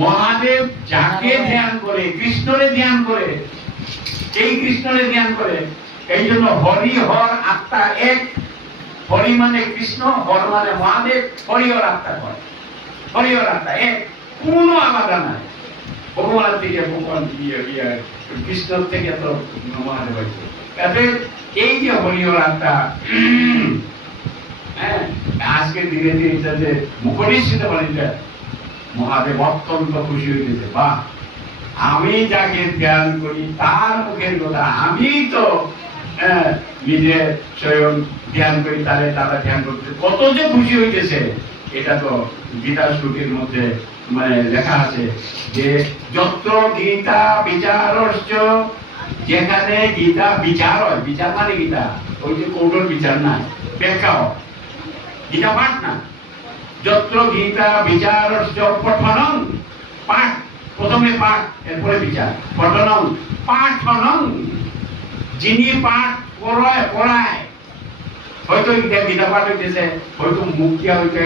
মহাদেব যাকে ধ্যান করে, কৃষ্ণরে ধ্যান করে, এই কৃষ্ণরে ধ্যান করে, এই জন্য হরি হর আত্মা এক। হরি মানে কৃষ্ণ, হর মানে মহাদেব, হরি হর আত্মা হয়। হরি হর আত্মা এক, কোনো আলাদা নাই। ভগবানের থেকে ভগবান কৃষ্ণর থেকে তো মহাদেব হয়েছে। এই যে হরি হর আত্মা, হ্যাঁ, আজকে ধীরে ধীরে এটা যে মুখনিশ্চিত বলে, মহাদেব অত্যন্ত খুশি হয়েছে। বাহ, আমি যাকে ধ্যান করি তার মুখের কথা, আমি তো নিজে স্বয়ং ধ্যান করি, তাহলে তারা ধ্যান করতে কত যে খুশি হইতেছে। এটা তো গীতা শ্লোকের মধ্যে মানে লেখা আছে যে যত্র গীতা বিচারশ্চ, যেখানে গীতা বিচার হয়, বিচার মানে গীতা ওই যে কৌটোর বিচার না, ব্যাখ্যা হয়, গীতা পাঠ না। যত্র গীতা বিচারশ্চ পঠনং, পাঠ, প্রথমে পাঠ এরপরে বিচার, পঠনং পাঠনং, যিনি পাঠ পড়ায়, হয়তো গীতা পাঠ হইতেছে, হয়তো মুখ দিয়া হইতে